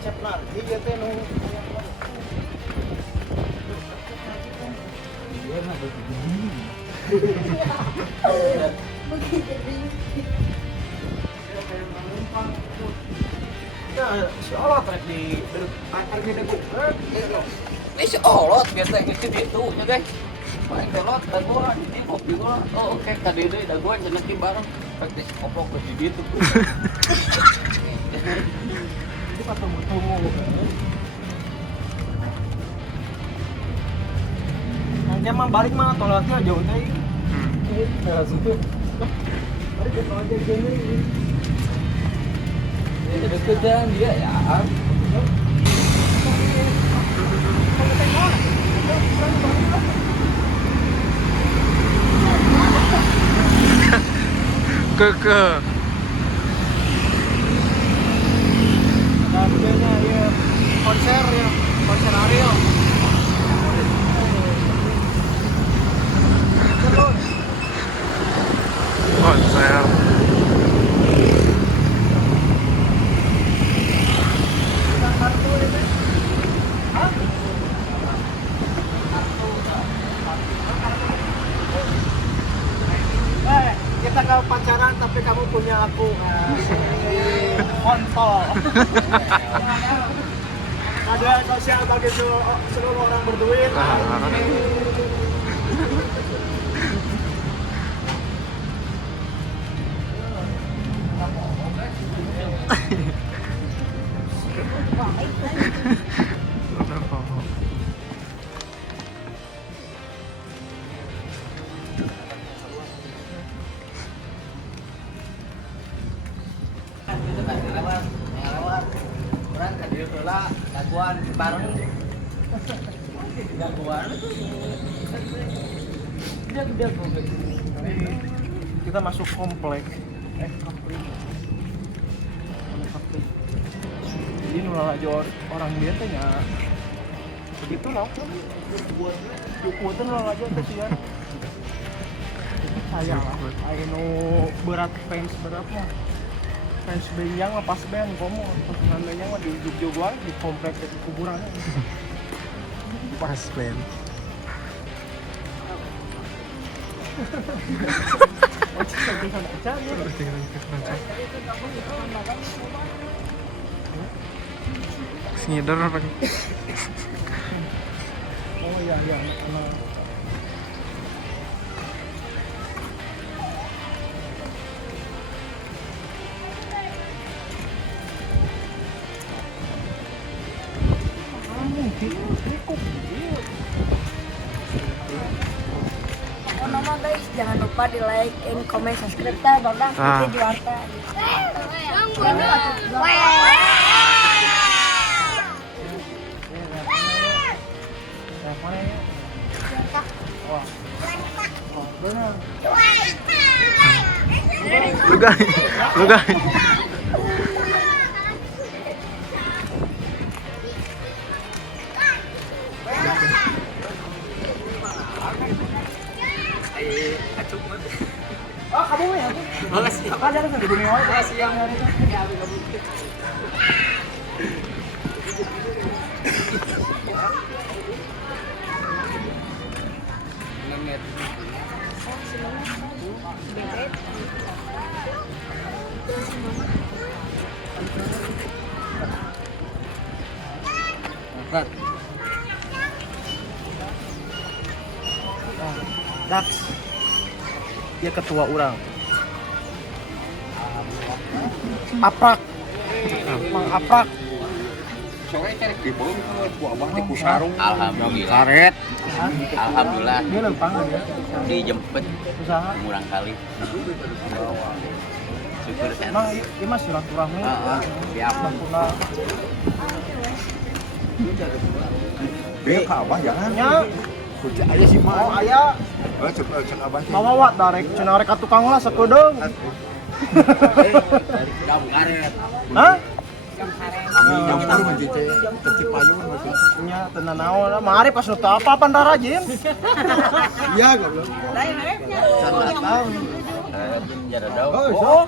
Cep nanti dia teh nu seolah trek di harga deguk Ini seolot biasa gitu gitu nya guys. Main kelot daguan ini kopi gua. Oh oke tadi deui daguan cenah ki bareng. Praktis koplok ke di ditu. itu kata tunggu nanti mah balik mah toiletnya jauh teh nah situ balik ke toilet gini Deket dan dia ya. Keke. nah bedanya ya konser Ariel Konser. kita kalau pacaran tapi kamu punya aku kontol ada sosial bagi seluruh orang berduit Orang tadi heula daguan bareng. Daguan. Dia kita masuk komplek jadi nulala jor orang dia teh nya begitu lah buatan nulala jor teh sih sayang lah ayo nu berat fans beratnya fans benyang apa pas band komo postingan benyang mah di ujug luar di komplek di kuburannya Pas band. Ngidar apa nih? oh iya anak Oh, nama guys, jangan lupa di like, and comment, subscribe ta, bang. Ah. Itu juara ta. Lu guys. oh kamu ya makasih. ada di dunia Makasih yang Dax dia ketua orang aprak mang aprak Soalnya cari kibung kalau buah abang di kusarung. Alhamdulillah. Karet. Alhamdulillah. dia lempang dia Dijemput usaha murang kali. Syukur kan. emang dia mah silaturahmi Siap. pula Bek abah jangan. nya Kucing aya si oh mah. aya Cek abah. mawawat darek cenah rek tukang lah sakedeung Dari kamu karet. hah Kami nyampur mencicing tetip payung gitu. nya tenan naon mari pas nu teu apa pandara Jin. Iya goblok. Cara tahu. Jara daun. Oh.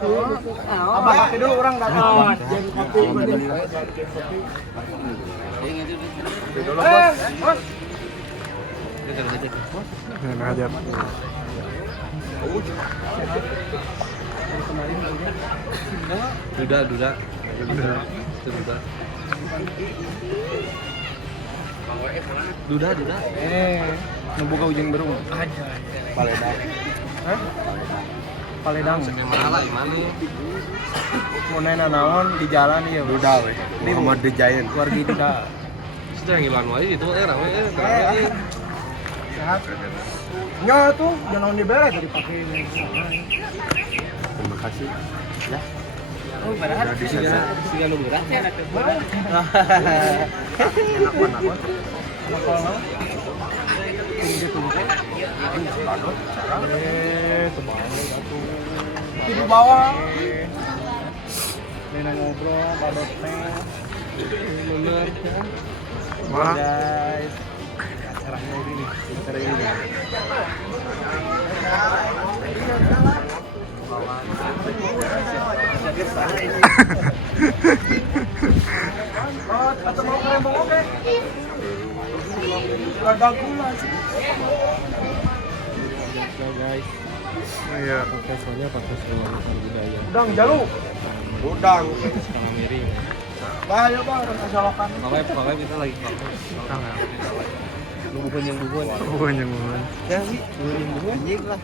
Abah kopi dulu urang datang. Bos. Enak aja. Duda. Duda. Nu boga ujung berung. Paledang. Hah? Paledang. Mana mana? Mau nena naon di jalan ieu. Udah weh. Muhammad the Giant. Wargi tidak. Sudah ngilan wae itu rame Sehat. Nya tuh jangan dibere tadi pakai ini. Terima kasih. Ya. Oh, berat. Udah disini. Siga nu berat ya. Enak banget. Nakal. Tinggi tunggu. Terbalik atuh. Di bawah. Nena ngobrol, badot teh. Bener kan? Wah. Guys. Acaranya ini nih. Acara ini nih. Atau mau kerembong oke? Rada gula sih. Guys, Iya. festivalnya festival budaya. Udang jaluk. Udang. Setengah miring. Bahaya bang, orang kesalahan. Pokoknya kita lagi Tangan. bukan yang bukan. Bukan yang bukan. Ya sih, anjing lah.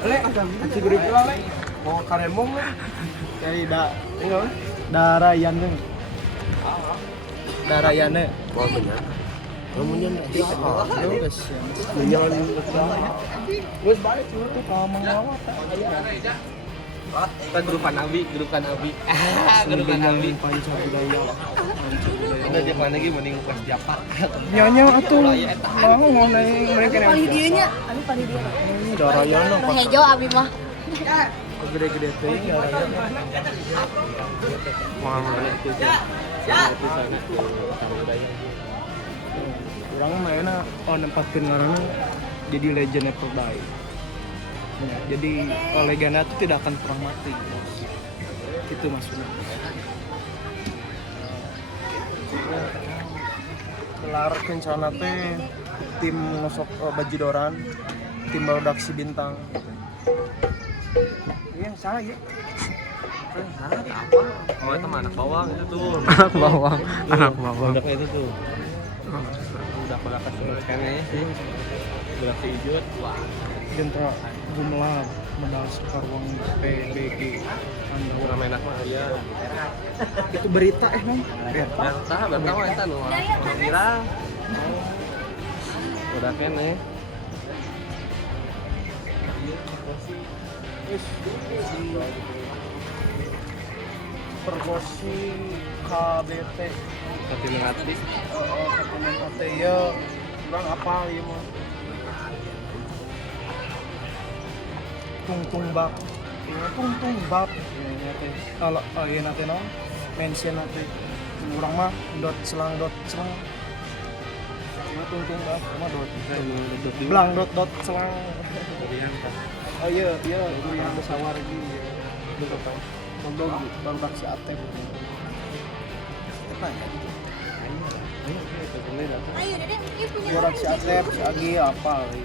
Le, anci gede pula le. Mau karembong le. Cari darah yanne. Darah yanne. Kemudian guys. Jangan Gus balik tuh kalau mengawat. Kita grupan Abi. Grupan Abi. Panca budaya. Kita di mana lagi mending pas Japar. Nyonya atuh. Mau ngomong mereka yang Paling dieunya, anu paling dieu. ini darah yanne. Nu hejo abi mah. Gede-gede teh darah yanne. Muhammad. Orang mainnya nempatin ngaranna jadi legend Apple Die. Ya, jadi legenda itu tidak akan pernah mati. Itu maksudnya. Gelar kencana teh tim ngosok bajidoran, tim barudak si bintang. Iya salah ya. Oh itu anak bawang itu tuh. Anak bawang. Produknya itu tuh. Udah pada kasih kayaknya sih. Udah hijau. Wah. Jenderal Gumelar medal Sekarwang PBG Ramai enak mah ya. itu berita non berita Tah bertawa eta nu. Viral. Udah kene. Pergosi KBT Tapi ngerti. Katinan AT ya kurang apa ya mah tungtung bab tungtung bab kalau iya nanti non mention nanti kurang mah dot selang tungtung bab mah dot belang dot selang oh iya itu yang besawar lagi betul kan baru taksi AT apa ya Ayo Dede, ini punya orang si Atep, si Agi apa ya.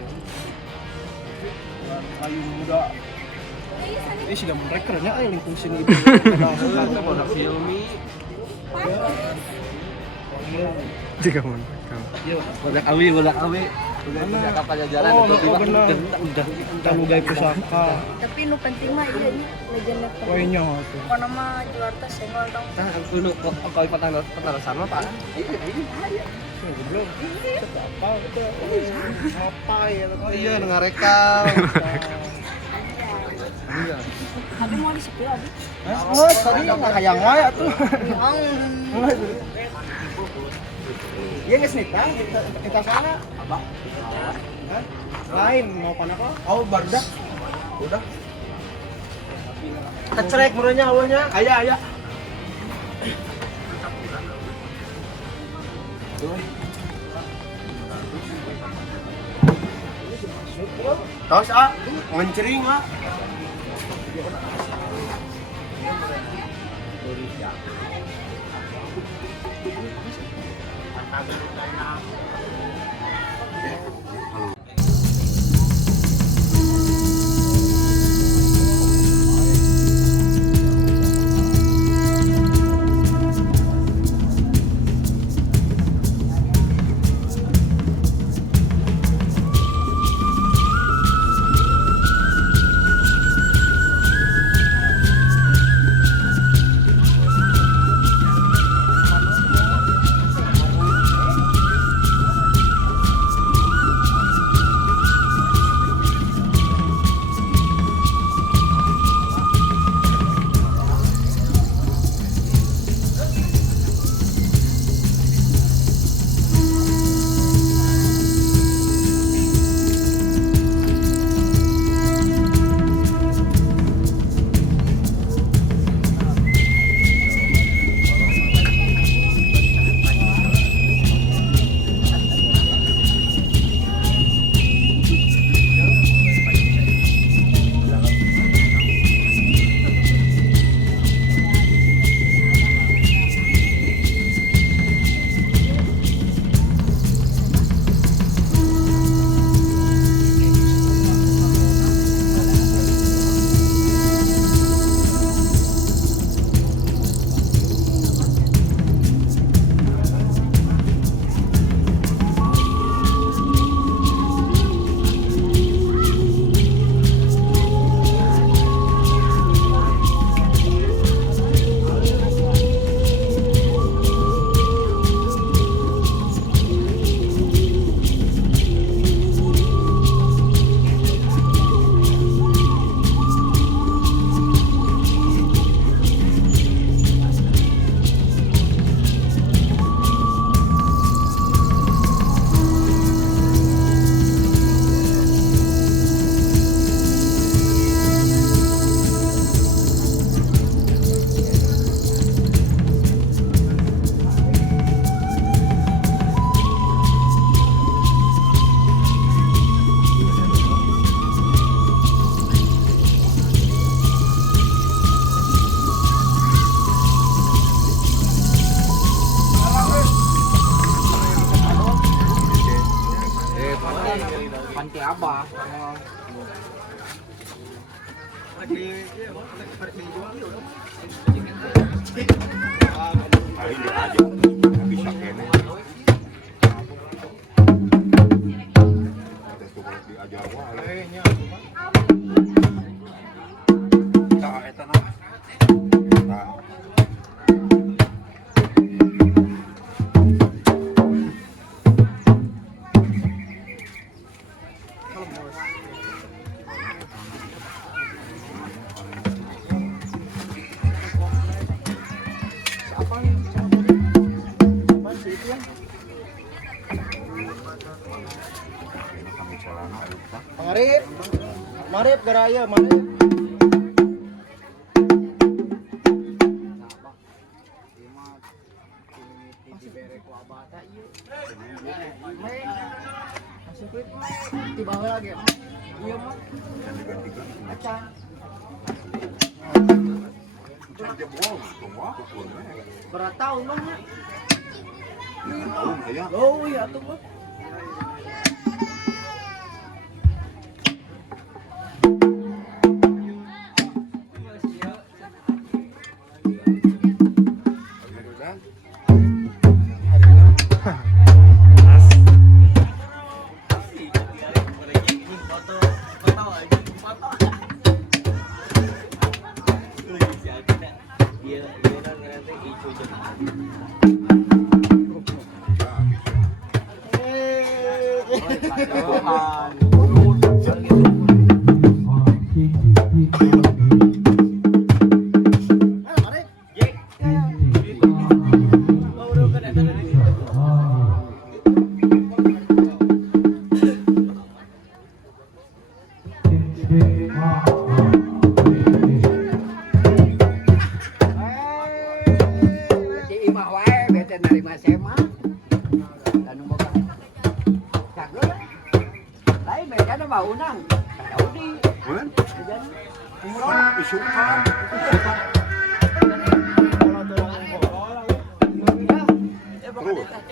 Kayu muda. Ini sudah mereka nya yang fungsi itu. Kita mau ada filmi. Jika mereka. Yuk, bodak awi. Udah kapal jalan benar. udah. Kita lugai pusaka. Tapi nu penting mah iya nih legenda. Wainya tuh. Pokoknya nama juara teh senggol dong. Nah, aku nu kalau petasan mah Pak. Belum. Apa gitu. Apa ya? Oh iya, ngarekam. Abi mau disepil abi. Oh, tadi enggak hayang wae atuh. Iya geus nikah kita sana. Abah. Lain mau pan apa? Oh, barudak. Udah. Kecerek muranya awalnya. Aya. Tos ah, mencering ah. Panti Abah. Hari dia aja bisa kene. Kita coba diajar wae. Tak eta na. Tak. Marip. Marip garaya, marip. Tiba lagi. Iya mah. Acan. Dia bohong, semua pukul. Berat tahun mah. Tahun aya. Oh iya tuh mah. Di imah wae bete nerima SMA. Kan? Isukan. Terus.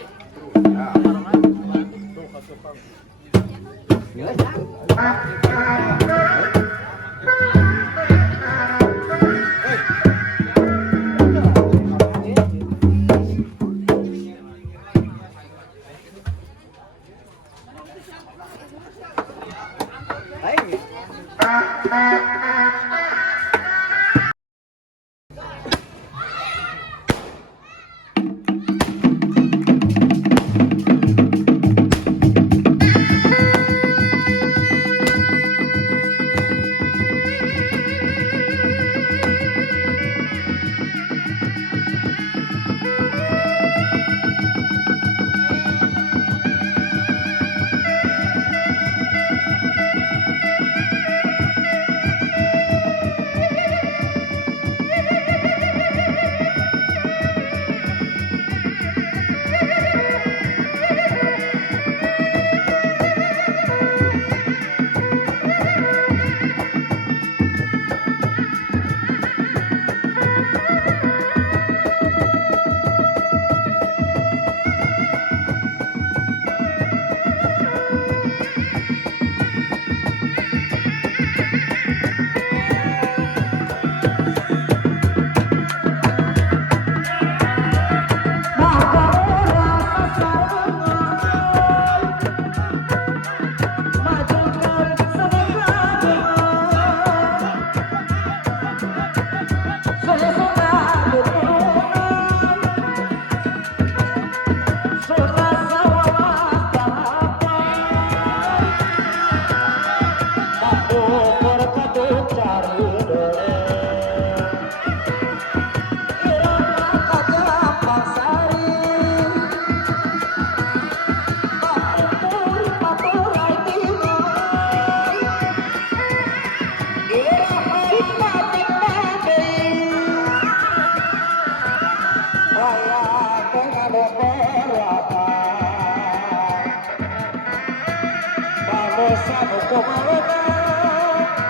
Vamos a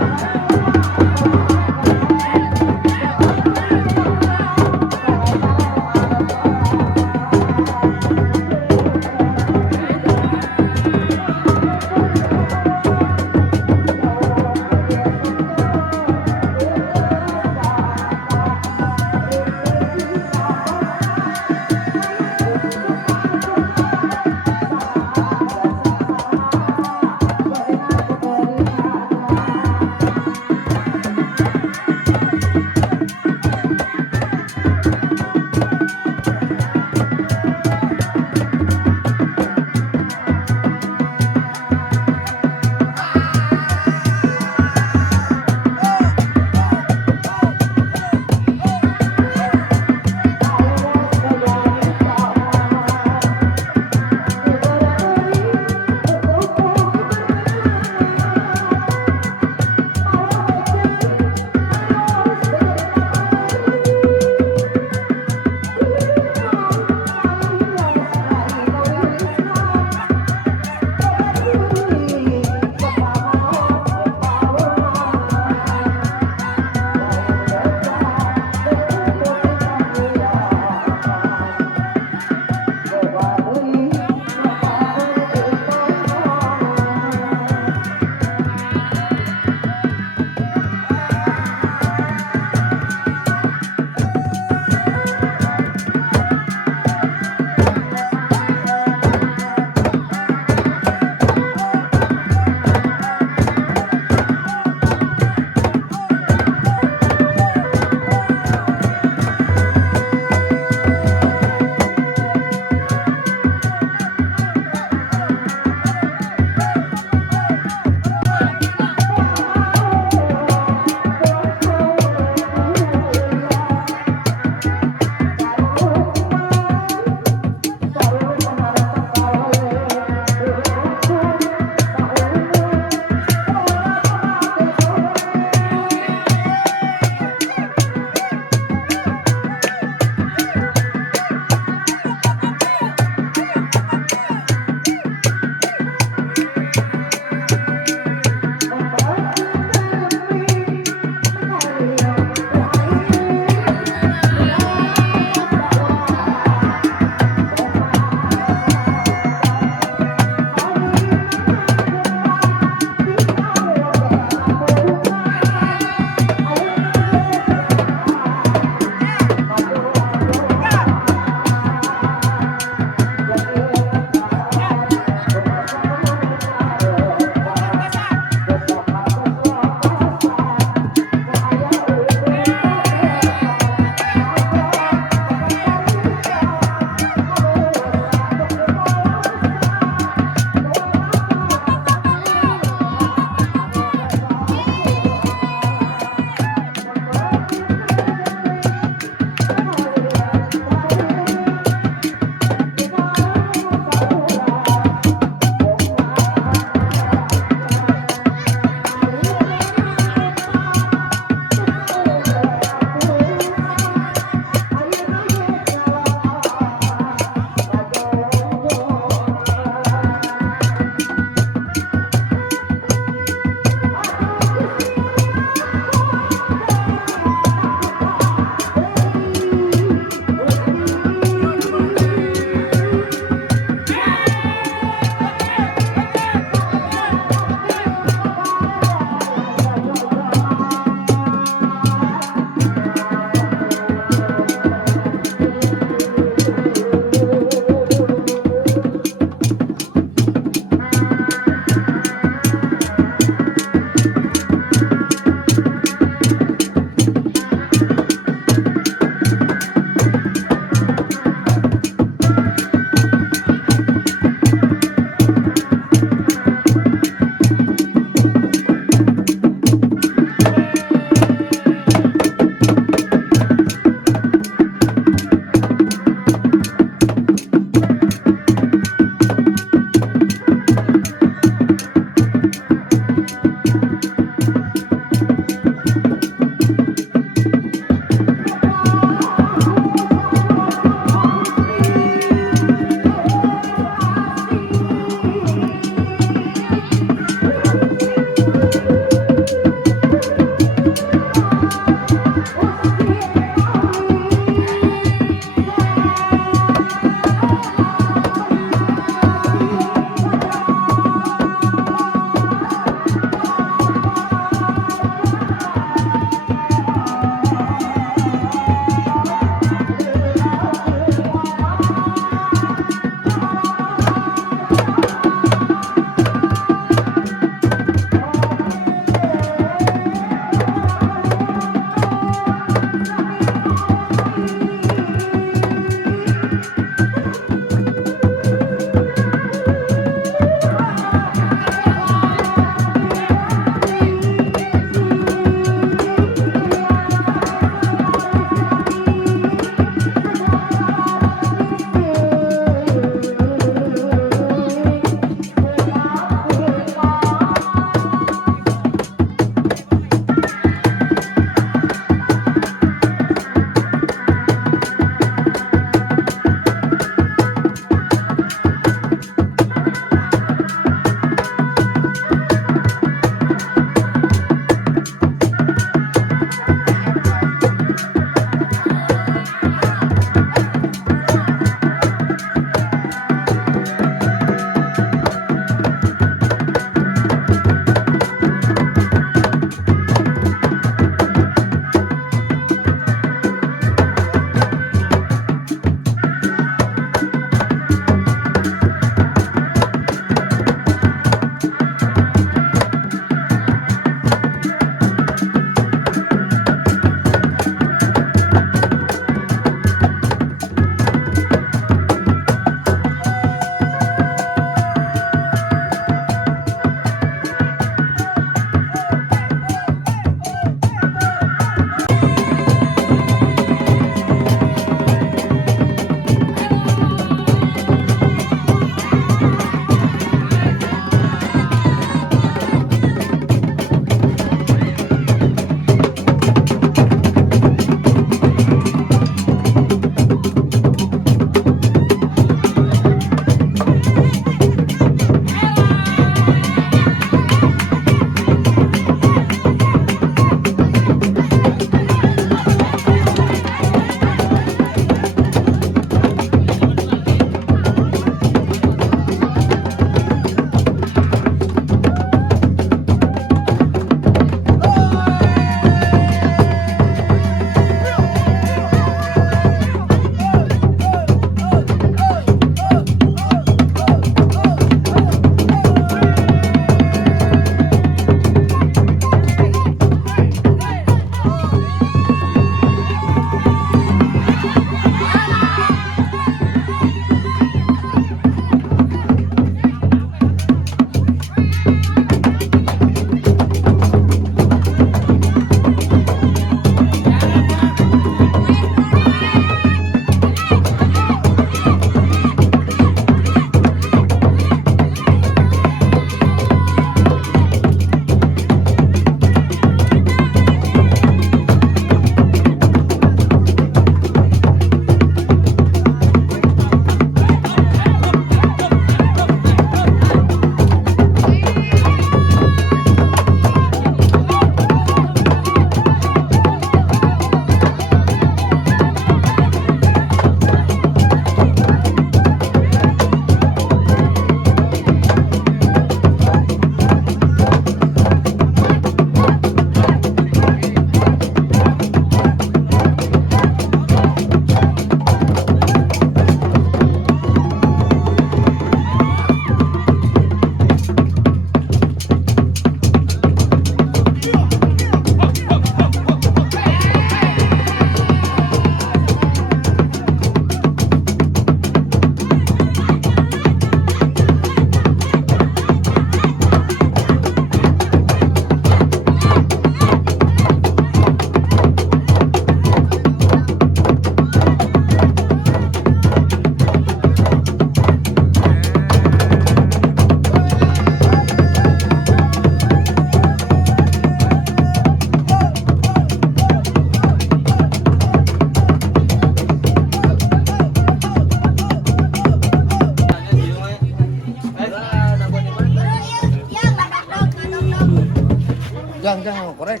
Gang korek.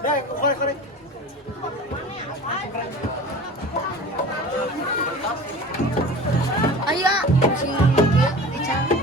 Dah, korek. Ayo, sing dia dicari.